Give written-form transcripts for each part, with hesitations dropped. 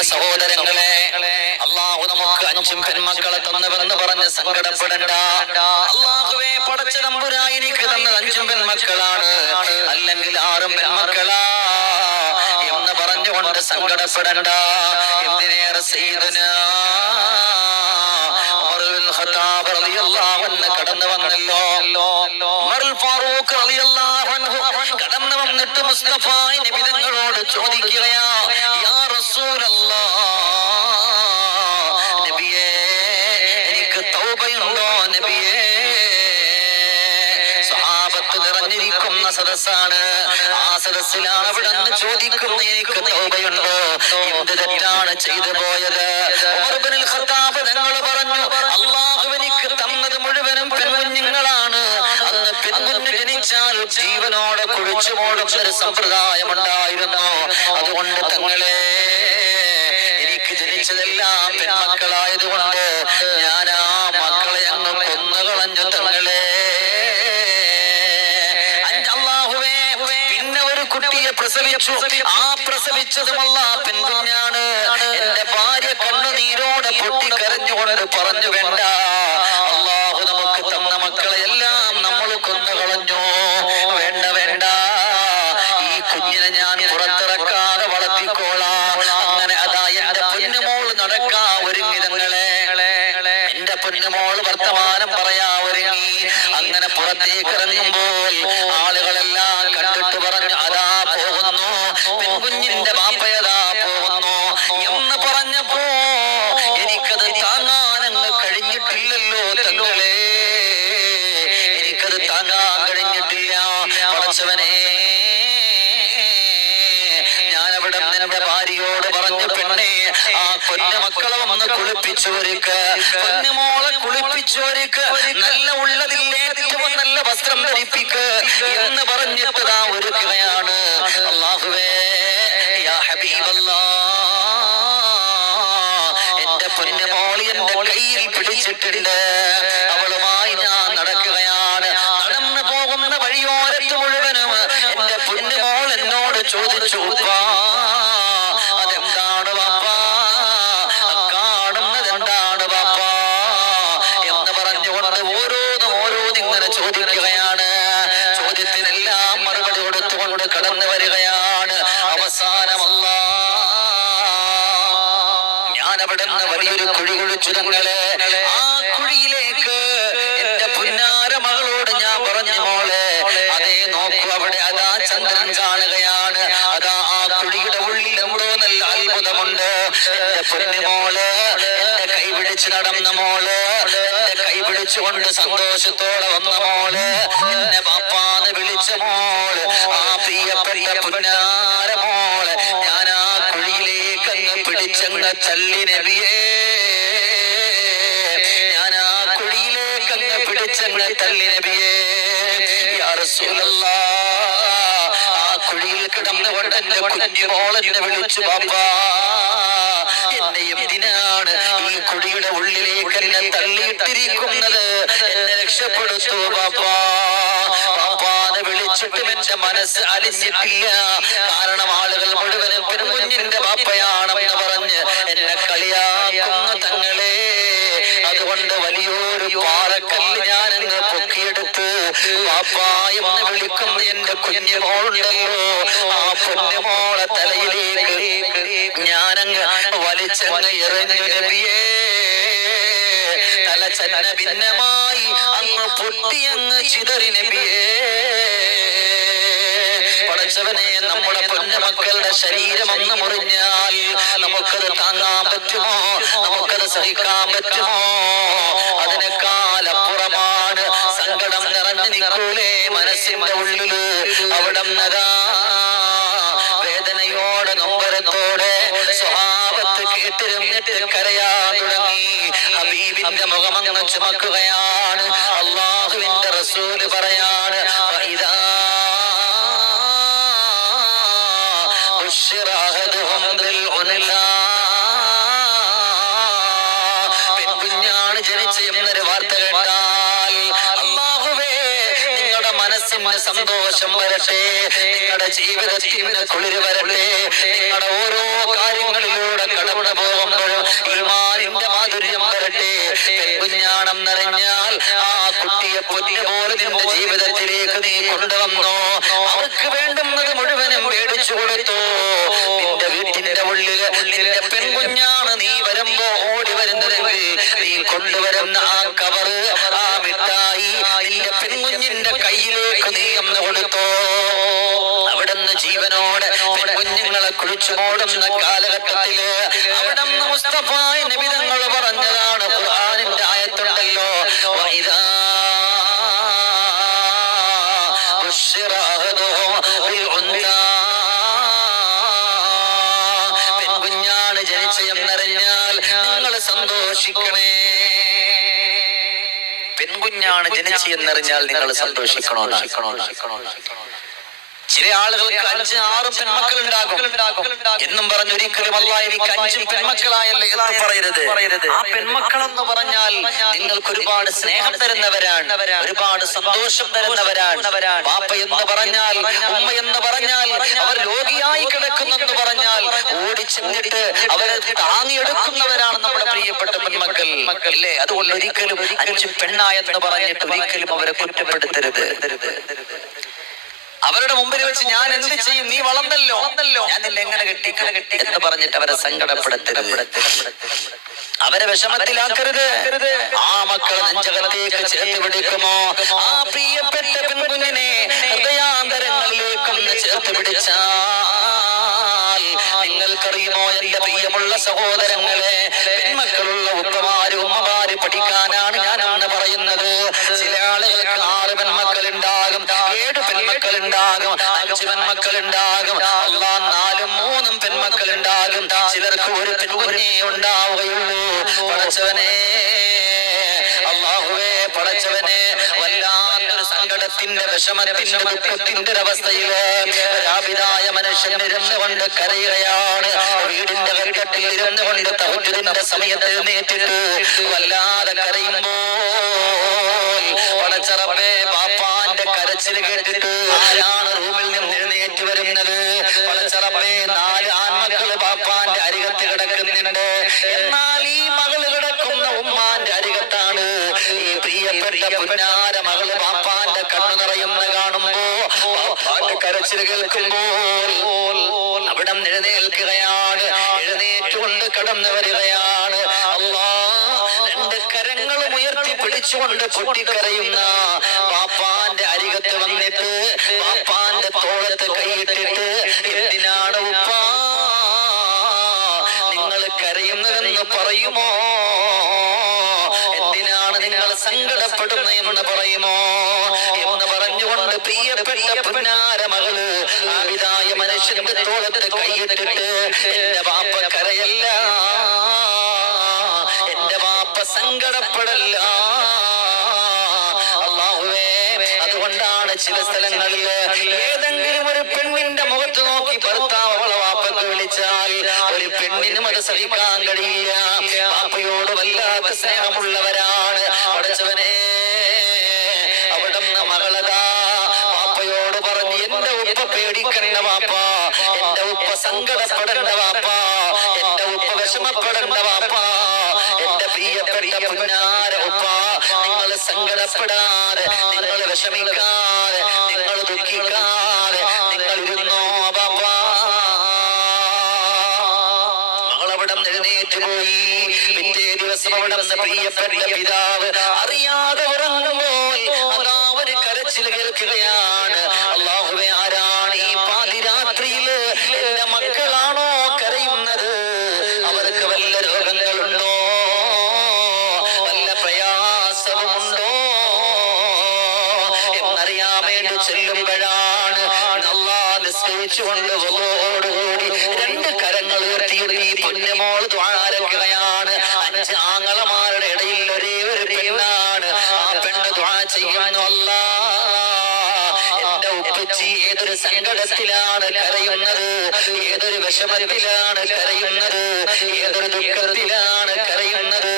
പ്രിയമുള്ള സഹോദരങ്ങളെ, അള്ളാഹു നമുക്ക് 5 പെൺമക്കളെ തന്നുവെന്ന് പറഞ്ഞ് സങ്കടപ്പെടണ്ട. അള്ളാഹുവേ, പടച്ച തമ്പുരാൻ എനിക്ക് തന്നത് 5 പെൺമക്കളാണ്, അല്ലെങ്കിൽ 6 പെൺമക്കളാ എന്ന് പറഞ്ഞുകൊണ്ട് സങ്കടപ്പെടണ്ട. എന്തിനേറെ സയ്യിദുനാ ഖത്താബ് റളിയല്ലാഹു അൻഹു കടന്നു വന്നല്ലോ. ഉമറുൽ ഫാറൂഖ് റളിയല്ലാഹു അൻഹു കടന്നു വന്നിട്ട് മുസ്തഫ നബി തങ്ങളോട് ചോദിക്കുകയാ, യാ റസൂലല്ലാഹ്, നബിയേ എനിക്ക് തൗബയുണ്ടോ നബിയേ? സ്വഹാബത്ത് നിറഞ്ഞിരിക്കുന്ന സദസ്സാണ്. ആ സദസ്സിലാണ് അവിടെ നിന്ന് ചോദിക്കുന്നത്, എനിക്ക് തൗബയുണ്ടോ? എന്ത് തെറ്റാണ് ചെയ്തു പോയത്? ഉമർ ഇബ്നുൽ ഖത്താബ് തങ്ങൾ പറഞ്ഞു, അല്ലാഹു എനിക്ക് തന്നത് മുഴുവനും പെൺകുഞ്ഞുങ്ങളാണ്. അന്ന് പെൺകുഞ്ഞ് ജനിച്ചാൽ ജീവനോടെ കുഴിച്ചു മൂടുന്ന ഒരു സമ്പ്രദായമുണ്ടായിരുന്നു. അതുകൊണ്ട് തങ്ങളെ, എനിക്ക് ജനിച്ചതെല്ലാം പെൺമക്കളായതുകൊണ്ട് ഞാൻ ആ മക്കളെ അങ്ങ് കൊന്നുകളഞ്ഞു തങ്ങളെ. അല്ലാഹുവേ, പിന്നെ ഒരു കുട്ടിയെ പ്രസവിച്ചു. ആ പ്രസവിച്ചതുമല്ല പെൺകുഞ്ഞാണ്. എന്റെ ഭാര്യ കണ്ണുനീരോടെ പൊട്ടിക്കരഞ്ഞുകൊണ്ട് പറഞ്ഞു, വേണ്ട, അല്ലാഹു നമുക്ക് തന്ന മക്കളെയെല്ലാം നമ്മൾ കൊന്നുകളഞ്ഞു. വേണ്ട വേണ്ട, ഈ കുഞ്ഞിനെ ഞാൻ പുറത്തിറക്കാതെ വളർത്തിക്കോളാം. അങ്ങനെ അതാ എന്റെ പൊന്നുമോള് നടക്കാ ഒരുങ്ങി തങ്ങളെ. എന്റെ പൊന്നുമോള് വർത്തമാനം പറയാ ഒരുങ്ങി. അങ്ങനെ പുറത്തേക്ക് ഇറങ്ങുമ്പോൾ ആളുകളെല്ലാം കണ്ടിട്ട് പറഞ്ഞു, അതാ പോകുന്നു പെൺകുഞ്ഞിന്റെ ബാപ്പയതാ പോകുന്നു എന്ന് പറഞ്ഞപ്പോ എനിക്കത് താങ്ങാനങ്ങ് കഴിഞ്ഞിട്ടില്ലല്ലോ തങ്ങളെ. എനിക്കത് താങ്ങാൻ കഴിഞ്ഞിട്ടില്ല. പടച്ചവനെ, ഞാനവിടെ എന്റെ ഭാര്യയോട് പറഞ്ഞു, പെണ്ണെ, ആ പൊന്നുമക്കളെ വന്ന് കുളിപ്പിച്ചോർക്ക്, പൊന്നുമോളെ കുളിപ്പിച്ചോർക്ക്, നല്ല ഉള്ളതില്ലേ ഏറ്റവും നല്ല വസ്ത്രം ധരിപ്പിക്ക് എന്ന് പറഞ്ഞിട്ടതാ ഒരുക്കുകയാണ്. അല്ലാഹുവേ, യാ ഹബീബല്ലാഹ്, എന്റെ പൊന്നുമോള് എന്റെ കയ്യിൽ പിടിച്ചിട്ടുണ്ട്. അവളുമായി ഞാൻ നടക്കുകയാണ്. നടന്നു പോകുന്ന വഴിയോരത്ത് മുഴുവനും എന്റെ പൊന്നുമോൾ എന്നോട് ചോദിച്ചു, അതെന്താണ് വാപ്പാ, കാണുന്നത് എന്താണ് വാപ്പാ എന്ന് പറഞ്ഞുകൊണ്ട് ഓരോന്നിങ്ങനെ ചോദിക്കുകയാണ്. ചോദ്യത്തിനെല്ലാം മറുപടി കൊടുത്തുകൊണ്ട് കടന്നു വരികയാണ്. അവസാനമല്ല, ഞാൻ അവിടെ നിന്ന് വലിയൊരു കുഴി കുഴിച്ചു തങ്ങളെ. ആ കുഴിയിലേക്ക് എന്റെ പുന്നാര മകളോട് ഞാൻ പറഞ്ഞു, മോളെ, അതേ നോക്കൂ, അവിടെ അതാ ചന്ദ്രൻ കാണുകയാണ്. അതാ ആ കുഴിയുടെ ഉള്ളിൽ എന്തോ നല്ല അത്ഭുതമുണ്ട്. എന്റെ പൊന്നുമോള് എന്റെ കൈ പിടിച്ച് നടന്ന മോള്, എന്റെ കൈ പിടിച്ചുകൊണ്ട് സന്തോഷത്തോടെ വന്ന മോള്, എന്നെ പാപ്പാന്ന് വിളിച്ച മോള്, ആ പ്രിയപ്പെട്ട പുന്നാര മോള്, ഞാൻ ആ കുഴിയിലേക്ക് അങ്ങ് പിടിച്ചങ്ങ് തള്ളി നബിയേ. ഞാൻ ആ കുഴിയിലേക്ക് അങ്ങ് പിടിച്ചങ്ങ് തള്ളി നബിയേ. യാ റസൂലല്ലാഹ്, ആ കുഴിയിൽ കിടന്നുകൊണ്ട് എന്റെ കുഞ്ഞുമോൾ എന്നെ വിളിച്ചു, പാപ്പാ, എന്നെ എന്തിനാണ് ഈ കുഴിയുടെ ഉള്ളിലേക്ക് എന്നെ തള്ളിയിട്ടിരിക്കുന്നത്? എന്നെ രക്ഷപ്പെടുത്തു പാപ്പാ. പാപ്പാന്ന് വിളിച്ചിട്ടും എന്റെ മനസ്സ് അലിഞ്ഞിട്ടില്ല. കാരണം ആളുകൾ മുഴുവനും പെൺകുഞ്ഞിന്റെ പാപ്പയാണെന്ന് പറഞ്ഞ് എന്നെ കളിയാക്കുന്നു തങ്ങളെ. അതുകൊണ്ട് വലിയൊരു പാറക്കല്ല് ഞാൻ അങ്ങ് പൊക്കിയെടുത്ത് പാപ്പാ എന്ന് വിളിക്കുന്ന എന്റെ കുഞ്ഞുമോളുണ്ടല്ലോ, ആ കുഞ്ഞുമോളെ തലയിലേക്ക് ഞാനങ്ങ് വലിച്ചങ്ങ് എറിഞ്ഞു നബിയേ. തല ചന്ന ഭിന്നമായി അങ്ങ് പൊട്ടിയങ്ങ് ചിതറി നബിയേ. പടച്ചവനെ, നമ്മുടെ പൊന്നുമക്കളുടെ ശരീരം ഒന്ന് മുറിഞ്ഞാൽ നമുക്കത് താങ്ങാൻ പറ്റുമോ? നമുക്കത് സഹിക്കാൻ പറ്റുമോ? അതിനേക്കാൾ അപ്പുറമാണ് സങ്കടം നിറഞ്ഞു നിൽക്കൂലേ മനസ്സിന്റെ ഉള്ളില്. അവിടെ വേദനയോടെ നൊമ്പരത്തോടെ സ്വഭാവത്ത് കേട്ടിരുന്നിട്ട് കരയാൻ തുടങ്ങി. ഹബീബിന്റെ മുഖമങ്ങ് ചുമക്കുകയാണ്. അല്ലാഹുവിന്റെ റസൂല് പറയാണ്, പെൺകുഞ്ഞാണ് ജനിച്ച എന്നൊരു വാർത്ത കേട്ടാൽ, അല്ലാഹുവേ, നിങ്ങളുടെ മനസ്സിന് സന്തോഷം വരട്ടെ, നിങ്ങളുടെ ജീവിതത്തിന് കുളിര് വരട്ടെ, നിങ്ങളുടെ ഓരോ കാര്യങ്ങളിലൂടെ കടന്നു നിന്റെ പെൺകുഞ്ഞാണ് നീ വരുമ്പോ ഓടി വരുന്നതെങ്കിൽ നീ കൊണ്ടുവരുന്ന ആ കവറ്, ആ മിഠായി നിന്റെ പെൺകുഞ്ഞിന്റെ കയ്യിലേക്ക് നീ ഒന്ന് കൊടുത്തോ. അവിടുന്ന് ജീവനോടെ പെൺകുഞ്ഞുങ്ങളെ കുഴിച്ചു മൂടുന്ന കാലഘട്ടത്തില് അവിടുന്ന് മുസ്തഫായ നബി തങ്ങൾ പറഞ്ഞതാണ്, ഖുർആനിന്റെ ആയത്തുണ്ടല്ലോ, പെൺകുഞ്ഞാണ് ജനിച്ചെന്നറിഞ്ഞാൽ നിങ്ങൾ സന്തോഷിക്കണേ. പെൺകുഞ്ഞാണ് ജനിച്ചെന്നറിഞ്ഞാൽ നിങ്ങൾ സന്തോഷിക്കണോ. ചില ആളുകൾക്ക് 5-6 പെൺമക്കൾ ഉണ്ടാകും എന്നും പറഞ്ഞ് ഒരിക്കലും അല്ലാഹ് എനിക്ക് 5 പെൺമക്കളായല്ലേ എന്ന് പറയരുത്. ആ പെൺമക്കളെന്ന് പറഞ്ഞാൽ നിങ്ങൾക്ക് ഒരുപാട് സ്നേഹം തരുന്നവരാണ്, ഒരുപാട് സന്തോഷം തരുന്നവരാണ്. ബാപ്പ എന്ന് പറഞ്ഞാൽ, ഉമ്മ എന്ന് പറഞ്ഞാൽ, അവർ രോഗിയായി കിടക്കുന്നെന്ന് പറഞ്ഞാൽ ഓടിച്ചെന്നിട്ട് അവരെ താങ്ങിയെടുക്കുന്നവരാണ് നമ്മുടെ പ്രിയപ്പെട്ട പെൺമക്കൾ അല്ലേ. അതുകൊണ്ട് ഒരിക്കലും 5 പെണ്ണായെന്ന് പറഞ്ഞിട്ട് ഒരിക്കലും അവരെ കുറ്റപ്പെടുത്തരുത്. അവരുടെ മുമ്പിൽ വെച്ച് ഞാൻ എന്ത് ചെയ്യും, നീ വളർന്നല്ലോ, ഞാൻ നിന്നെ എങ്ങനെ കെട്ടി എന്ന് പറഞ്ഞിട്ട് അവരെ സങ്കടപ്പെടുത്തരുത്, അവരെ വിഷമത്തിലാക്കരുത്. ആ മക്കളെ നെഞ്ചകത്തേക്ക് ചേർത്ത് പിടിക്കുമോ, ആ പ്രിയപ്പെട്ട പെൺകുഞ്ഞിനെ ഹൃദയാന്തരങ്ങളിലേക്കൊന്ന് ചേർത്ത് പിടിച്ചാൽ നിങ്ങൾക്കറിയുമോ എന്റെ പ്രിയമുള്ള സഹോദരങ്ങളെ, പെൺമക്കളുള്ള ഉപ്പമാര് ഉമ്മമാര് പഠിക്കാനാണ് ഞാനാണ് പറയുന്നത്. ചില ആളുകൾക്ക് 6 പെൺമക്കൾ ഉണ്ടാകും, 7 പെൺമക്കൾ ഉണ്ടാകും, 5 പെൺമക്കൾ ഉണ്ടാകും, അല്ലാ 4ഉം 3ഉം പെൺമക്കൾ ഉണ്ടാകും. ചിലർക്ക് ഒരു പെൺകുഞ്ഞേ ഉണ്ടാവുകയുള്ളൂ. പടച്ചവനെ, അല്ലാഹുവേ പടച്ചവനെ, വല്ലാത്തൊരു സങ്കടത്തിന്റെ വിഷമത്തിന്റെ ദുഃഖത്തിന്റെ ഒരവസ്ഥയില് രാപിതായ മനുഷ്യൻ ഇരുന്നു കൊണ്ട് കരയുകയാണ്. വീടിന്റെ കൈകട്ടിൽ ഇരുന്നു കൊണ്ട് തഹജ്ജുദിന്റെ സമയത്ത് എഴുന്നേറ്റിട്ട് വല്ലാതെ കരയുമ്പോൾ പടച്ചറബേ ബാപ്പാന്റെ കരച്ചിൽ കേട്ടിട്ട് ആരാണ് റൂമിൽ നിന്ന് എഴുന്നേറ്റ് വരുന്നത്? പടച്ചറബേ 4 ആൺമക്കള് ബാപ്പാന്റെ അരികത്ത് കിടക്കുന്നുണ്ട്. എന്നാൽ ഈ മകള് കിടക്കുന്ന ഉമ്മാന്റെ അരികത്താണ്. ഈ പ്രിയപ്പെട്ട പുന്നാര മകള് ബാപ്പാന്റെ കണ്ണു നിറയുന്ന കാണുമ്പോ, ബാപ്പാന്റെ കരച്ചിൽ കേൾക്കുമ്പോൾ അവിടെ എഴുന്നേൽക്കുകയാണ്, എഴുന്നേറ്റുകൊണ്ട് കടന്നു വരികയാണ്. അല്ലാ, 2 കരങ്ങളും ഉയർത്തി പിടിച്ചുകൊണ്ട് പൊട്ടിക്കരയുന്ന ബാപ്പാന്റെ അരികത്ത് വന്നിട്ട് ബാപ്പാന്റെ തോളത്ത് കൈയിട്ടിട്ട്, എന്തിനാണ് ഉപ്പാ നിങ്ങൾ കരയുന്നതെന്ന് പറയുമോ? എന്തിനാണ് നിങ്ങൾ സങ്കടപ്പെടുന്നത് എന്ന് പറയുമോ എന്ന് പറഞ്ഞുകൊണ്ട് പ്രിയപ്പെട്ട പുന്നാര മകള് ആവിതായ മനുഷ്യന്റെ തോളത്ത് കൈയിട്ടിട്ട്, എന്റെ ബാപ്പ കരയല്ല, എന്റെ ബാപ്പ സങ്കടപ്പെടല്ല. അല്ലാഹുവേ, അതുകൊണ്ടാണ് ചില സ്ഥലങ്ങളിൽ ഏതെങ്കിലും ഒരു പെണ്ണിന്റെ മുഖത്ത് നോക്കി ഭർത്താവ് അവളെ വാപ്പക്ക് വിളിച്ചാൽ ഒരു പെണ്ണിനും അത് സഹിക്കാൻ കഴിയില്ല. വാപ്പയോട് വല്ലാത്ത സ്നേഹമുള്ളവരാണ്. പടച്ചവനെ, അവിടുന്ന് മകളതാ വാപ്പയോട് പറഞ്ഞു, എന്റെ ഉപ്പ പേടിക്കണ്ട വാപ്പ, എന്റെ ഉപ്പ സങ്കടപ്പെടേണ്ട വാപ്പ, എന്റെ ഉപ്പ വിഷമപ്പെടേണ്ട വാപ്പ, എന്റെ പ്രിയപ്പെട്ട പുന്നാര ഉപ്പ, നിങ്ങൾ സങ്കടപ്പെടാതെ, നിങ്ങൾ വിഷമിക്കാതെ, നിങ്ങൾ ദുഃഖിക്കാതെ നിങ്ങൾ ഇരുന്നോ ബാപ്പ. മകളവിടെ എഴുന്നേറ്റ് പോയി. പിറ്റേ ദിവസം അവിടെ പ്രിയപ്പെട്ട പിതാവ് അറിയാതെ ഉറങ്ങുമ്പോൾ അതാ ഒരു കരച്ചിൽ കേൾക്കുകയാണ്. അല്ലാഹുവേ, ആരാണ് ഈ പാതിരാത്രിയില്? എന്റെ മക്കളാണോ കരയുന്നത്? അവർക്ക് വല്ല രോഗങ്ങളുണ്ടോ, വല്ല പ്രയാസവുമുണ്ടോ എന്നറിയാൻ വേണ്ടി ചെല്ലുമ്പോഴാണ് അല്ലാഹ് നിസ്കരിച്ചുകൊണ്ട് വളോടുകൂടി 2 കരങ്ങൾ ഉയർത്തിയിട്ട് ഈ പൊന്നുമോൾ ദ്വാരക്കുകയാണ്. 5 ആങ്ങളമാരുടെ ഇടയിൽ ഒരേ ഒരു പെണ്ണാണ്. ആ പെണ്ണ് ദ്വാ ചെയ്യുന്നു, അല്ലാ, എന്റെ ഉപ്പച്ചി ഏതൊരു സങ്കടത്തിലാണ് കരയുന്നത്, ഏതൊരു വിഷമത്തിലാണ് കരയുന്നത്, ഏതൊരു ദുഃഖത്തിലാണ് കരയുന്നത്.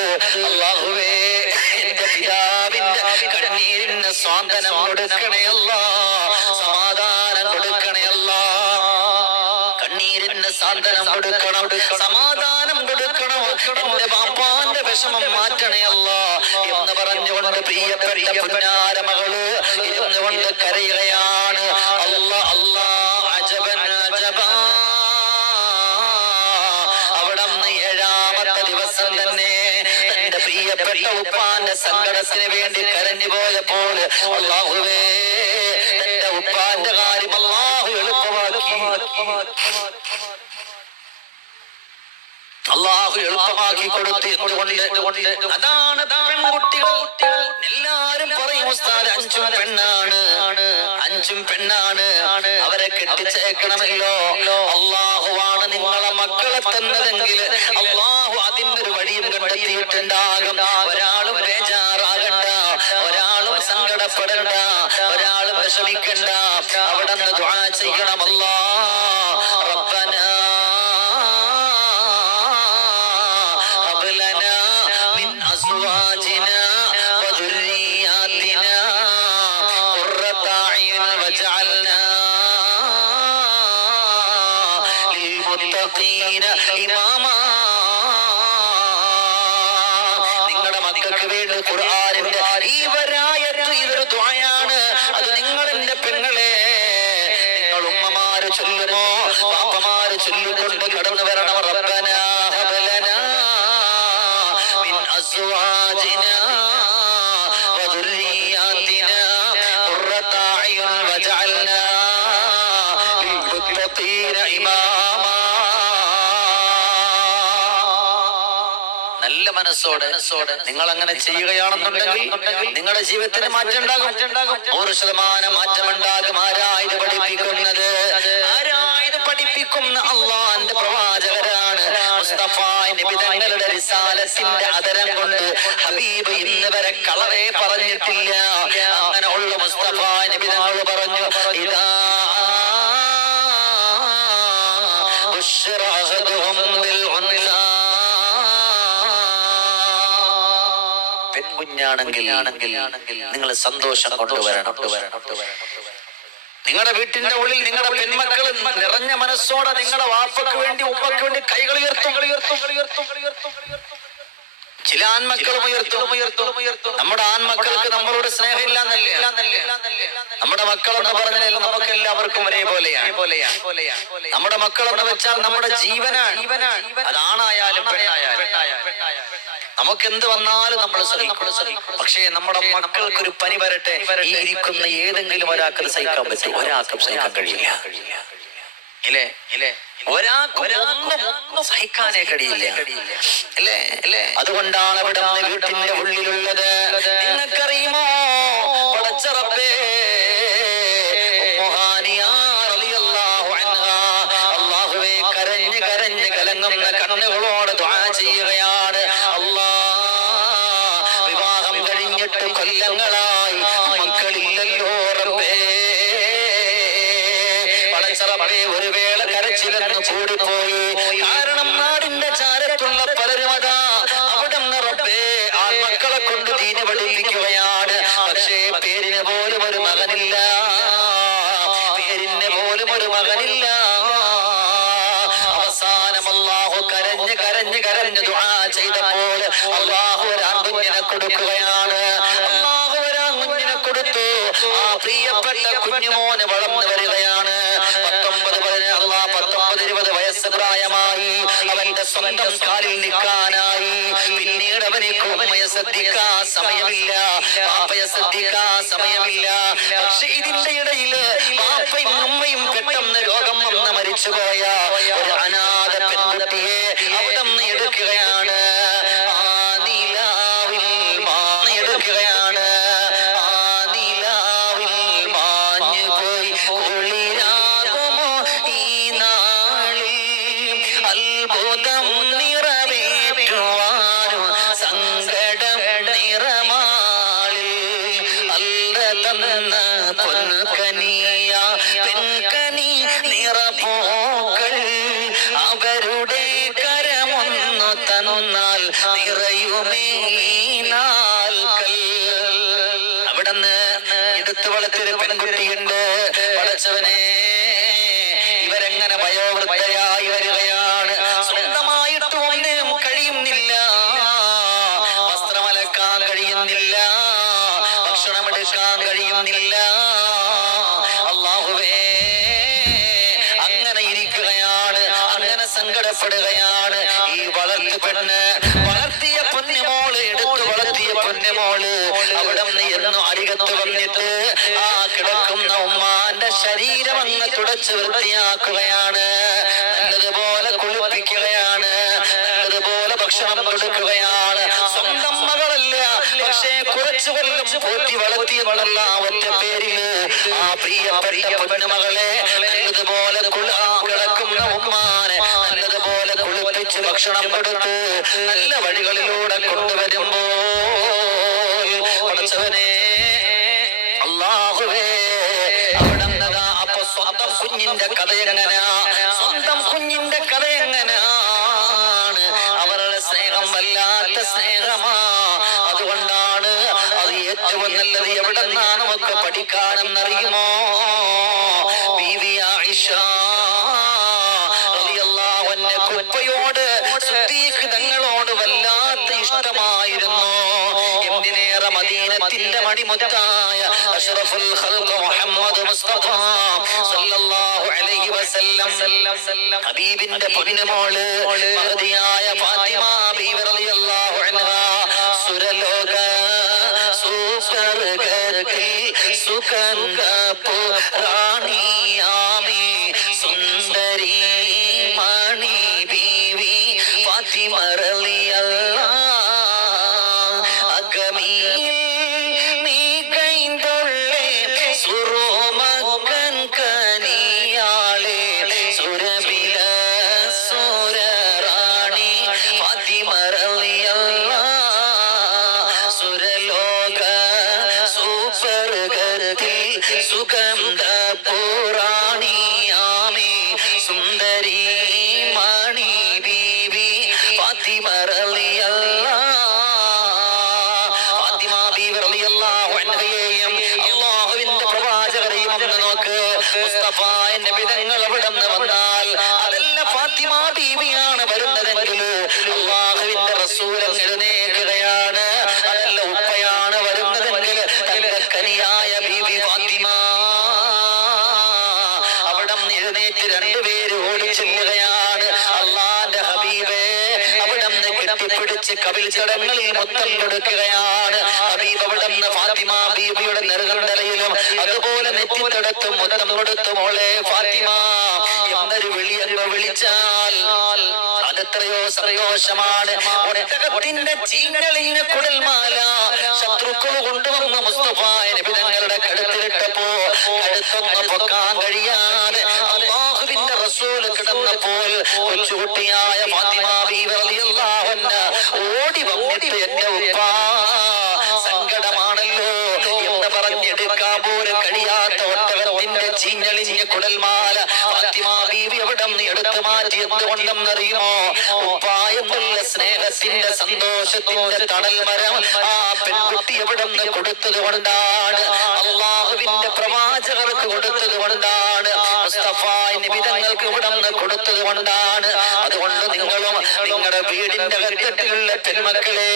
അല്ലാഹുവേ, എന്റെ പിതാവിന്റെ കണ്ണീരിന് സ്വാന്തനം കൊടുക്കണേ അല്ലാ, സമാധാനം കൊടുക്കണേ അല്ലാ, കണ്ണീരിന് സാന്ത്വനം കൊടുക്കണം, സമാധാനം കൊടുക്കണം, എന്റെ ബാപ്പാന്റെ വിഷമം മാറ്റണേ അല്ലാ എന്ന് പറഞ്ഞുകൊണ്ട് പ്രിയപ്പെട്ട പുന്നാര മകള് ഇരുന്നുകൊണ്ട് കരയുകയാണ്. അല്ലാ അല്ലാ, അജബൻ അജബാ, ദിവസം തന്നെ തന്റെ പ്രിയപ്പെട്ട ഉപ്പാന്റെ സങ്കടത്തിന് വേണ്ടി കരഞ്ഞു പോയപ്പോൾ അല്ലാഹുവേ തന്റെ ഉപ്പാന്റെ കാര്യം അല്ലാഹു എളുപ്പമാക്കി. അല്ലാഹു എളുപ്പമാക്കി കൊടുത്തു. എന്തുകൊണ്ട്? അതാണ് പെൺകുട്ടികൾ. എല്ലാരും പറയും ഉസ്താദ് അഞ്ചും പെണ്ണാണ് അവരെ കെട്ടിച്ചേക്കണമല്ലോ. അല്ലാഹുവാണ് നിങ്ങളെ മക്കളെ തന്നതെങ്കിൽ അല്ലാഹു അതിനൊരു വഴിയും കണ്ടെത്തിയിട്ടുണ്ടാകും. ഒരാളും ബേജാറാകണ്ട, ഒരാളും സങ്കടപ്പെടണ്ട, ഒരാളും വിഷമിക്കണ്ട. അവിടെ നിന്ന് ദുആ ചെയ്യണം. റബ്ബനാ أزواجنا وذرياتنا قرة أعين واجعلنا للمتقين إماما. നിങ്ങളുടെ മക്കൾക്ക് വേണ്ടി ഖുർആനിന്റെ ഈ വരായത്ത് ഇതൊരു ദുആയാണ്. അത് നിങ്ങൾ എന്റെ പെങ്ങളെ, നിങ്ങൾ ഉമ്മമാര് ചൊല്ലുമോ പാപ്പമാര് ചൊല്ലിക്കൊണ്ട് കടന്നു വരണം. റബ്ബനാ ഹബലനാ أزواجنا وذرياتنا قرة أعين واجعلنا للمتقين إماما. നല്ല മനസ്സോടെ നിങ്ങൾ അങ്ങനെ ചെയ്യുകയാണെന്നുണ്ടെങ്കിൽ നിങ്ങളുടെ ജീവിതത്തിന് മാറ്റം ഉണ്ടാകും. 100% മാറ്റമുണ്ടാകും. ആരായത് പഠിപ്പിക്കുന്നത്? ആരായത് പഠിപ്പിക്കുന്ന അള്ളാന്റെ പ്രവാചകരാണ്. മുസ്തഫ നബി തങ്ങളുടെ റിസാലത്തിന്റെ ആദരം കൊണ്ട് ഹബീബ് ഇന്ന് വരെ കളവേ പറഞ്ഞിട്ടില്ല. അങ്ങനെ ഉള്ള മുസ്തഫ നബി തങ്ങൾ പറഞ്ഞു, ഇദാ ബുശ്റ അഹദുഹും ബിൽ ഉൻസാ. പെൺകുഞ്ഞാണെങ്കിൽ നിങ്ങൾ സന്തോഷം കൊണ്ടുവരണം. നിങ്ങളുടെ വീട്ടിന്റെ ഉള്ളിൽ നിങ്ങളുടെ പെൺമക്കൾ നിറഞ്ഞ മനസ്സോടെ നിങ്ങളുടെ വാപ്പക്ക് വേണ്ടി ഉമ്മക്ക് വേണ്ടി കൈകൾ ഉയർത്തും. ചില ആൺമക്കളും ഉയർത്തും. നമ്മുടെ ആൺമക്കൾക്ക് നമ്മളോട് സ്നേഹമില്ല എന്നല്ലേ? നമ്മുടെ മക്കളെന്ന് പറഞ്ഞാൽ നമുക്ക് എല്ലാവർക്കും ഒരേപോലെയാണ്. നമ്മുടെ മക്കളെന്ന് വെച്ചാൽ നമ്മുടെ ജീവനാണ്. അതാണായാലും പെണ്ണായാലും നമുക്ക് എന്ത് വന്നാലും നമ്മൾ സഹിക്കും. പക്ഷേ നമ്മുടെ മക്കൾക്ക് ഒരു പനി വരട്ടെ, ഈ ഇരിക്കുന്ന ഏതെങ്കിലും ഒരാൾക്ക് സഹിക്കാൻ പറ്റും, ഒരാൾക്കും സഹിക്കാൻ കഴിയില്ല. ഒരാൾക്കും സഹിക്കാനേ കഴിയില്ല. അതുകൊണ്ടാണ് അവിടെ വീട്ടിന്റെ ഉള്ളിലുള്ളത്. നിങ്ങൾക്കറിയുമോ പടച്ച റബ്ബേ, അല്ലാഹുവേ കരഞ്ഞ് കലങ്ങുന്ന കണ്ണുകളോട് ദുആ ചെയ്യുകയാണ്. വിവാഹം കഴിഞ്ഞിട്ട് കൊല്ലങ്ങളായി മക്കളില്ലല്ലോ റബ്ബേ. പടച്ച റബ്ബേ, ഒരു വേള കരച്ചിലെന്ന് കൂടിപ്പോയി. കാരണം നാടിന്റെ ചാരത്തുള്ള പലരും അതാ അവിടെ റബ്ബേ ആൺമക്കളെ കൊണ്ട് ദീന് പഠിപ്പിക്കുകയാണ്. പക്ഷേ പേരിന് പോലും ഒരു മകനില്ല. അവസാനം അല്ലാഹു കരഞ്ഞ് ദുആ ചെയ്തപ്പോൾ അല്ലാഹു ഒരു ആൺകുഞ്ഞിനെ കൊടുക്കുകയാണ്. അല്ലാഹു ഒരു ആൺകുഞ്ഞിനെ കൊടുത്തു. ആ പ്രിയപ്പെട്ട കുഞ്ഞുമോന് വളർന്നു വരികയാണ്. 19-20 വയസ്സ് പ്രായമായി. അവന്റെ സ്വന്തം കാലിൽ നിൽക്കാനായി. പിന്നീട് അവനിക്ക് ഉമ്മയെ ശ്രദ്ധിക്കാൻ സമയമില്ല, പാപ്പയെ ശ്രദ്ധിക്കാൻ സമയമില്ല. പക്ഷെ ഇതിന്റെ ഇടയിൽ പാപ്പയും ഉമ്മയും പെട്ടെന്ന് രോഗം വന്ന് മരിച്ചുപോയ ഒരു അനാഥ പെൺകുട്ടിയെ അവിടെ നിന്ന് എടുക്കുകയാണ്. പെൺകനി നിറപോക്കൾ അവരുടെ കരമൊന്നു തന്നാൽ നിറയുമേ നാൽക്കൽ. അവിടുന്ന് എടുത്തു വളർത്തിയൊരു പെൺകുട്ടിയുണ്ട്. പടച്ചവനെ, ഇവരെങ്ങനെ വയോവൃദ്ധയായി വരികയാണ്. സ്വന്തമായിട്ട് ഒന്നും കഴിയുന്നില്ല. വസ്ത്രമലക്കാൻ കഴിയുന്നില്ല, ഭക്ഷണമെടുക്കാൻ കഴിയുന്നില്ല. അല്ലാഹുവേ, അങ്ങനെ ഇരിക്കുകയാണ്, അങ്ങനെ സങ്കടപ്പെടുകയാണ് ഈ വളർത്തു പെണ്ണ്. പൊന്നുമോള് അവിടെ നിന്ന് എന്നും അരികത്ത് വന്നിട്ട് ആ കിടക്കുന്ന ഉമ്മാന്റെ ശരീരം അങ്ങ് തുടച്ച് വൃത്തിയാക്കുകയാണ്, നല്ലതുപോലെ കുളിപ്പിക്കുകയാണ്, നല്ലതുപോലെ ഭക്ഷണം കൊടുക്കുകയാണ്. സ്വന്തം മകളല്ല, പക്ഷേ കുറച്ചു കൊല്ലം പോറ്റി വളർത്തിയവളല്ല ഒറ്റ പേരില് ആ പ്രിയപ്പെട്ട പൊന്നുമകളെ നല്ലതുപോലെ കിടക്കുന്ന ഉമ്മാനെ നല്ലതുപോലെ കുളിപ്പിച്ച് ഭക്ഷണം കൊടുത്ത് നല്ല വഴികളിലൂടെ കൊണ്ടുവരുമ്പോ പഠിച്ചവനെ അല്ലാഹുവേ അവിടെ അപ്പൊ സ്വന്തം കുഞ്ഞിന്റെ കഥ എങ്ങനെയാ, സ്വന്തം കുഞ്ഞിന്റെ കഥ എങ്ങനെയാണ്? അവരുടെ സ്നേഹം വല്ലാത്ത സ്നേഹമാ. അതുകൊണ്ടാണ് അത് ഏറ്റവും നല്ലത് എവിടെ നിന്നാണ് നമുക്ക് പഠിക്കാനെന്നറിയുമോ? ബീവി ആയിഷ റളിയല്ലാഹു അൻഹ കുപ്പയോട് സിദ്ദീഖ് തങ്ങളോട് വല്ലാത്ത ഇഷ്ടമായിരുന്നു. എന്തിനേറെ മദീനത്തിന്റെ മണിമുത്തായ അഷ്റഫുൽ ഖൽഖ് മുഹമ്മദ് മുസ്തഫ സല്ലല്ലാഹു അലൈഹി വസല്ലം ഹബീബിന്റെ പൊന്നുമോള് മഹദിയായ ഫാത്തിമ ബീവി റളിയല്ലാഹു അൻഹ സുരലോക സുവർഗത്തിൽ സുഗന്ധ റാണിയാമി സുന്ദരി മണി ബീവി ഫാത്തിമ റളിയല്ലാഹു അഗമിയിൽ നീ കൈന്തൊള്ളേ സുറുമക്കൻ കനിയാളെ സുരബില സുരറാണി ഫാത്തിമ റളിയല്ലാഹു സുരലോക സുവർഗത്തിൽ സുഗന്ധ പുറാണിയാമി സുന്ദരി മണി ബീവി ഫാത്തിമ റളിയല്ലാഹു ഫാത്തിമ ബീവി റളിയല്ലാഹു അൻഹയെയും അല്ലാഹുവിന്റെ പ്രവാചകരെയും ഒന്ന് നോക്ക്. മുസ്തഫ നബി തങ്ങൾ അവിടെ നിന്ന് വന്നാൽ അതല്ല ഫാത്തിമ ബീവിയാണ് വരുന്നതെങ്കിൽ അല്ലാഹുവിന്റെ റസൂൽ എഴുന്നേൽക്കുകയാണ്. അതല്ല ഉപ്പയാണ് വരുന്നതെങ്കിൽ തന്റെ കനിയായ ബീവി ഫാത്തിമ അവിടെ എഴുന്നേറ്റ് രണ്ടുപേര് ഓടിച്ചെല്ലുകയാണ്. അള്ളാന്റെ ഹബീബേ അവിടെ നിന്ന് കെട്ടിപ്പിടിച്ച് കവിൽ ചടങ്ങളിൽ മൊത്തം കൊടുക്കുകയാണ്. ഹബീബ് അവിടെ നിന്ന് ഫാത്തിമ ബീവിയുടെ നെറുകണ്ടലയിലും അതുപോലെ നെറ്റിത്തടത്തും മൊത്തം കൊടുത്തു. മോളെ ഫാത്തിമ എന്നൊരു വിളി എന്ന് വിളിച്ചാൽ അതെത്രയോ സന്തോഷമാണ്. ഒട്ടകത്തിന്റെ ചീങ്ങളിന് കുടൽമാല ശത്രുക്കൾ കൊണ്ടുവന്ന് മുസ്തഫ നബി തങ്ങളുടെ കഴുത്തിലിട്ടപ്പോ കഴുത്തൊന്ന് പൊക്കാൻ കഴിയാതെ അല്ലാഹുവിന്റെ റസൂൽ കിടന്നപ്പോൾ കൊച്ചുകുട്ടിയായ ഫാത്തിമ ബീവി റളിയല്ലാഹു അൻഹ ഓടി വന്നിട്ട് എന്റെ ഉപ്പ സങ്കടമാണല്ലോ എന്ന് പറഞ്ഞെടുക്കാൻ പോലും കഴിയാത്ത ഒട്ടകത്തിന്റെ ചീഞ്ഞളിഞ്ഞ കുടൽമാല ഫാത്തിമ ബീവി അവിടെ നിന്ന് എടുത്തു മാറ്റി. എന്തുകൊണ്ടെന്നറിയുമോ? ഉപ്പ എന്നുള്ള സ്നേഹത്തിന്റെ സന്തോഷത്തിന്റെ തണൽ മരം ആ പെൺകുട്ടി എവിടെ നിന്ന് കൊടുത്തത് കൊണ്ടാണ്, അള്ളാഹുവിന്റെ പ്രവാചകർക്ക് കൊടുത്തത് കൊണ്ടാണ്, മുസ്തഫ നബി തങ്ങൾക്ക് ഇവിടെ നിന്ന് കൊടുത്തത് കൊണ്ടാണ്. അതുകൊണ്ട് നിങ്ങളും നിങ്ങളുടെ വീടിന്റെ അകത്തട്ടിലുള്ള പെൺമക്കളെ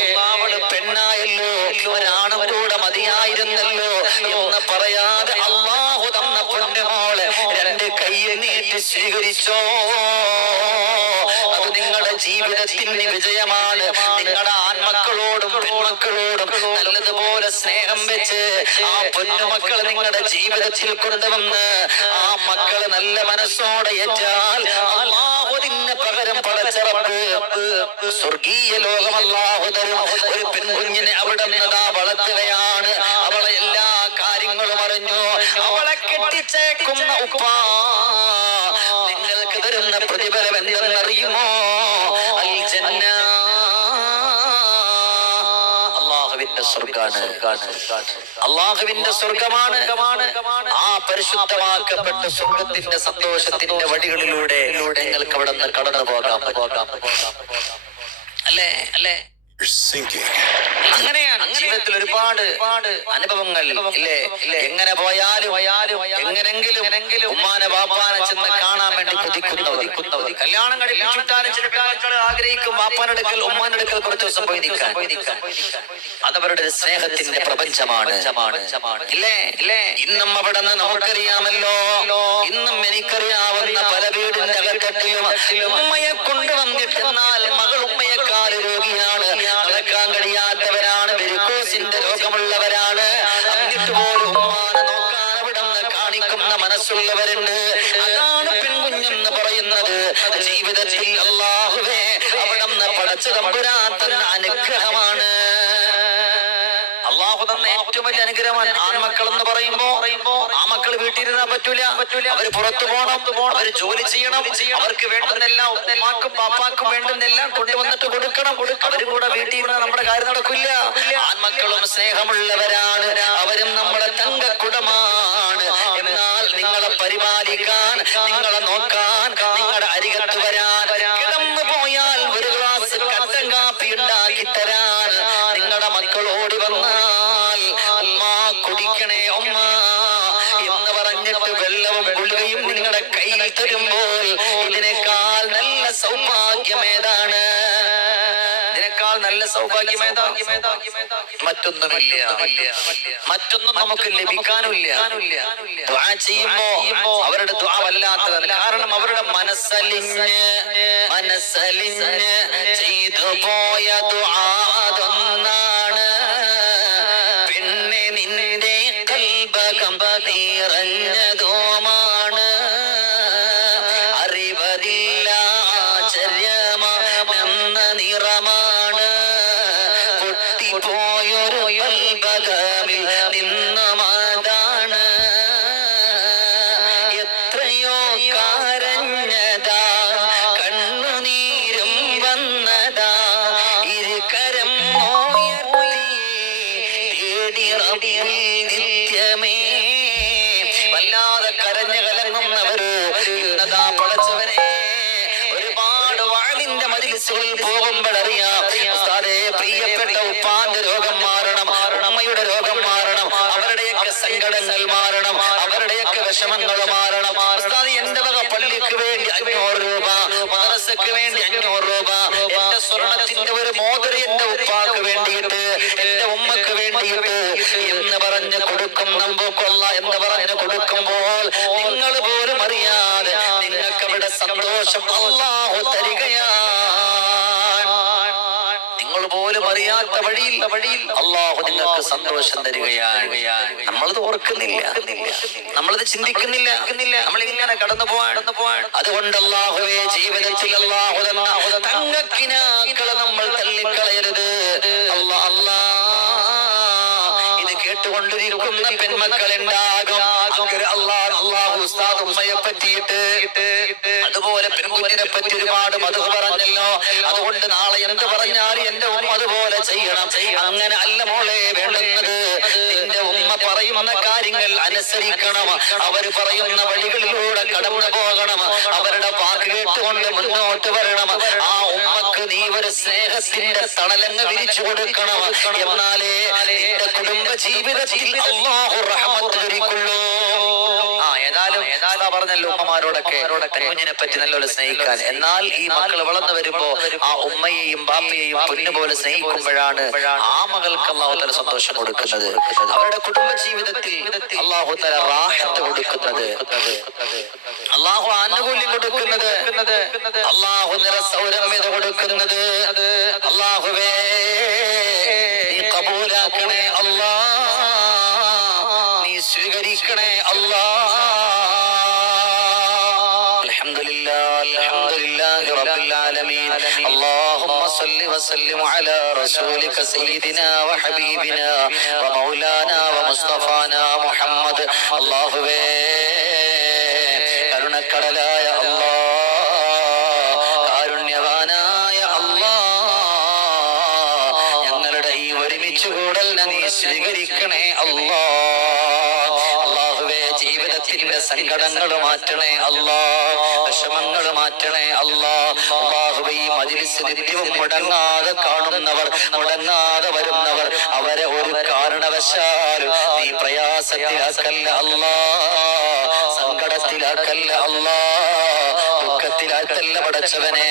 അള്ളാഹുവിന് പെണ്ണായല്ലോ ഒരാണും കൂടെ മതിയായിരുന്നല്ലോ എന്ന് പറയാതെ അള്ളാഹു തന്ന പൊന്നുമോളെ രണ്ട് കൈയിൽ നീട്ടി സ്വീകരിച്ചോ. അത് നിങ്ങളുടെ ജീവിതത്തിന്റെ വിജയമാണ്. നിങ്ങളുടെ ആൺമക്കളോടും പെൺമക്കളോടും നല്ലതുപോലെ സ്നേഹം വെച്ച് ആ പൊന്നുമക്കൾ നിങ്ങളുടെ ജീവിതത്തിൽ കൊണ്ടുവന്ന് ആ മക്കള് നല്ല മനസ്സോടെ ഏറ്റാൽ അല്ലാഹുവിന് പകരം പടച്ചറപ്പ് സ്വർഗീയ ലോകം അല്ലാഹു തരും. ഒരു പെൺകുഞ്ഞിനെ അവിടെ നിന്നതാ വളർത്തുകയാണ്. അവളെ എല്ലാ കാര്യങ്ങളും അറിഞ്ഞു. അവളെ കെട്ടിച്ചേക്കുന്ന ഉപ്പ നിങ്ങൾക്ക് തരുന്ന പ്രതിഫലം എന്തെന്നറിയുമോ? അൽ ജന്ന, അല്ലാഹുവിന്റെ സ്വർഗ്ഗാണ്. അല്ലാഹുവിന്റെ സ്വർഗ്ഗമാണ്. ആ പരിശുദ്ധമാക്കപ്പെട്ട സ്വർഗ്ഗത്തിന്റെ സന്തോഷത്തിന്റെ വഴികളിലൂടെ നിങ്ങൾക്ക് അവിടെ നിന്ന് കടന്നു പോകാം. അല്ലേ അല്ലേ? അങ്ങനെയാണ് ജീവിതത്തിൽ ഒരുപാട് അനുഭവങ്ങൾ ഇല്ലേ? എങ്ങനെ പോയാലും എങ്ങനെങ്കിലും ഉമ്മാനെ വാപ്പാനെ ചെന്ന് കാണാൻ വേണ്ടി കൊതിക്കുന്നവർ, കല്യാണം കഴിക്കാനും ചില ആഗ്രഹിക്കും വാപ്പാനെടുക്കൽ ഉമ്മാനെടുക്കൽ കുറച്ച് ദിവസം പോയി നിൽക്കാൻ. അതവരുടെ സ്നേഹത്തിന്റെ പ്രപഞ്ചമാണ്. ഇല്ലേ ഇല്ലേ? ഇന്നും അവിടെ നിന്ന് നമുക്കറിയാമല്ലോ, ഇന്നും എനിക്കറിയാവുന്ന പല വീടിന്റെ അകത്തട്ടിലും ഉമ്മയെ കൊണ്ടുവന്നിട്ടെന്നാൽ മകൾ ഉമ്മയെക്കാൾ രോഗിയാണ്, നടക്കാൻ കഴിയാത്തവരാണ്, പടച്ച തമ്പുരാൻ തന്ന അനുഗ്രഹമാണ്. അള്ളാഹു തന്ന ഏറ്റവും വലിയ അനുഗ്രഹമാണ് ആൺമക്കൾ എന്ന് പറയുമ്പോ ആ മക്കൾ വീട്ടിലിരുന്നാൻ പറ്റൂല. അവര് പുറത്തു പോകണം, അവര് ജോലി ചെയ്യണം, അവർക്ക് വേണ്ടുന്നെല്ലാം ഉമ്മാക്കും പാപ്പാക്കും വേണ്ടുന്നെല്ലാം കൊണ്ടുവന്നിട്ട് കൊടുക്കണം. അവരും കൂടെ വീട്ടിൽ ഇരുന്ന് നമ്മുടെ കാര്യം നടക്കില്ല. ആൺമക്കളും സ്നേഹമുള്ളവരാണ്, അവരും നമ്മളെ തങ്കക്കുടമാണ്. എന്നാൽ നിങ്ങളെ പരിപാലിക്കാൻ, നിങ്ങളെ നോക്കാൻ, നിങ്ങളുടെ അരികത്ത് വരാൻ, കിടന്നു പോയാൽ ഒരു ഗ്ലാസ് കട്ടൻ കാപ്പി ഉണ്ടാക്കി തരാൻ നിങ്ങളുടെ മക്കൾ ഓടി വന്നാൽ ഉമ്മ കുടിക്കണേ ഉമ്മ എന്ന് പറഞ്ഞിട്ട് വെള്ളവും ഗുളികയും നിങ്ങളുടെ കയ്യിൽ തരുമ്പോൾ ഇതിനേക്കാൾ നല്ല സൗഭാഗ്യമേതാണ്? ഇതിനേക്കാൾ നല്ല സൗഭാഗ്യമേതാ? മറ്റൊന്നുമില്ല, മറ്റൊന്നും നമുക്ക് ലഭിക്കാനുമില്ല. ദുആ ചെയ്യുമ്പോ അവരുടെ ദുആ വല്ലാത്തതാണ്. കാരണം അവരുടെ മനസ്സലിഞ്ഞ് ചെയ്തു പോയ ദുആ അതൊന്നാണ്. പിന്നെ നിന്റെ കൽബകം നിറഞ്ഞതുമാണ്. അറിവതില്ല ആശ്ചര്യമെന്ന നിറമാണ്. പൊട്ടിപ്പോയൊരു കൽബകമിൽ നിന്നുമതാണ്. എത്രയോ കരഞ്ഞതാ, കണ്ണുനീരും വന്നതാ, ഇരുകരം തേടി റബ്ബിൽ നിത്യമേ. വല്ലാതെ കരഞ്ഞു കലങ്ങുന്നവര് ഇന്നതാ പടച്ചവനെ ഒരുപാട് വാളിന്റെ മജ്‌ലിസുകളിൽ പോകുമ്പോഴറിയാം, ഉസ്താദേ പ്രിയപ്പെട്ട ഉപ്പാന്റെ രോഗം മാറണം, ഉമ്മയുടെ രോഗം മാറണം, അവരുടെയൊക്കെ സങ്കടങ്ങൾ മാറണം, അവരുടെയൊക്കെ വിഷമങ്ങൾ മാറണം. ഉസ്താദ് എന്റെ വക പള്ളിക്ക് വേണ്ടി 500 രൂപ, മദ്രസക്ക് വേണ്ടി 500 രൂപ, എന്റെ സ്വർണത്തിന്റെ ഒരു മോതിരം എന്റെ ഉപ്പാക്ക് വേണ്ടിയിട്ട്, എന്റെ ഉമ്മക്ക് വേണ്ടിയിട്ട് എന്ന് പറഞ്ഞ് കൊടുക്കും. നമ്പൂക്കൊള്ള എന്ന് പറഞ്ഞ് കൊടുക്കുമ്പോൾ നിങ്ങൾ പോലും അറിയാതെ നിങ്ങൾക്ക് അവിടെ സന്തോഷം അല്ലാഹു തരികയാണ്. നിങ്ങൾ പോലും അറിയാത്ത വഴിയിൽ അല്ലാഹു നിങ്ങൾക്ക് സന്തോഷം തരികയാണ്. നമ്മളത് ഓർക്കുന്നില്ല, നമ്മളത് ചിന്തിക്കുന്നില്ല, നമ്മൾ ഇങ്ങനെ കടന്നു പോവാൻ. അതുകൊണ്ട് അല്ലാഹുവേ, ജീവിതത്തിൽ അല്ലാഹു തന്ന തങ്കക്കിനാക്കളെ നമ്മൾ തള്ളിക്കളയരുത്. ഇത് കേട്ടുകൊണ്ടിരിക്കുന്ന പെൺമക്കളുണ്ടാകും. അല്ലാഹു ഉസ്താദ് ഉമ്മയെ പറ്റിയിട്ട് അതുപോലെ പെൺകുഞ്ഞിനെ പറ്റി ഒരുപാട് മധു പറഞ്ഞല്ലോ. അതുകൊണ്ട് നാളെ എന്ത് പറഞ്ഞാലും എന്റെ ഉമ്മ അതുപോലെ ചെയ്യണം. അങ്ങനെ അല്ല മോളെ വേണ്ടുന്നത്. നിന്റെ ഉമ്മ പറയുന്ന കാര്യങ്ങൾ അനുസരിക്കണം. അവർ പറയുന്ന വഴികളിലൂടെ കടന്നു പോകണം. അവരുടെ വാക്ക് കേട്ടുകൊണ്ട് മുന്നോട്ട് വരണം. ആ ഉമ്മക്ക് നീ ഒരു സ്നേഹത്തിന്റെ തണലങ്ങ് വിരിച്ചു കൊടുക്കണം. എന്നാലേ നിന്റെ കുടുംബ ജീവിതത്തിൽ അല്ലാഹു റഹ്മത്ത് വിരിക്കുള്ളൂ. ഏതായാലും പറഞ്ഞല്ലോ ഉമ്മമാരോടൊക്കെ കുഞ്ഞിനെ പറ്റി നല്ലപോലെ സ്നേഹിക്കാൻ. എന്നാൽ ഈ മക്കൾ വളർന്നു വരുമ്പോ ആ ഉമ്മയെയും ബാപ്പയെയും പൊന്നുപോലെ സ്നേഹിക്കുമ്പോഴാണ് ആ മകൾക്ക് അല്ലാഹു തആല സന്തോഷം കൊടുക്കുന്നത്, അവരുടെ കുടുംബ ജീവിതത്തിൽ അല്ലാഹു തആല റാഹത്ത് കൊടുക്കുന്നത്, അല്ലാഹു ആനുകൂല്യം കൊടുക്കുന്നത്, അല്ലാഹു നിറസൗരമ്യത കൊടുക്കുന്നത്. അല്ലാഹുവേ, നീ കബൂലാക്കണേ അല്ലാ, നീ സ്വീകരിക്കണേ അല്ലാ. الحمد لله رب العالمين. اللهم صل وسلم على رسولك سيدنا وحبيبنا ومولانا ومصطفانا محمد. الله കരുണക്കടലായ അല്ലാഹ്, കാരുണ്യവാനായ അല്ലാഹ്, ഞങ്ങളുടെ ഈ ഒരുമിച്ച് കൂടലിനെ നീ സ്വീകരിക്കണേ അല്ലാഹ്. അല്ലാഹുവേ, ജീവിതത്തിന്റെ സങ്കടങ്ങൾ മാറ്റണേ അല്ലാഹ്, വിഷമങ്ങൾ മാറ്റണേ അല്ലാഹ്. അല്ലാഹുവേ, ഈ മജ്‌ലിസ് നിത്യവും മുടങ്ങാതെ കാണുന്നവർ, മുടങ്ങാതെ വരുന്നവർ, അവരെ ഒരു കാരണവശാലും നീ പ്രയാസത്തിലാക്കല്ല അല്ലാഹ്, സങ്കടത്തിലാക്കല്ല അല്ലാഹ്, ദുഃഖത്തിലാക്കല്ല പടച്ചവനെ.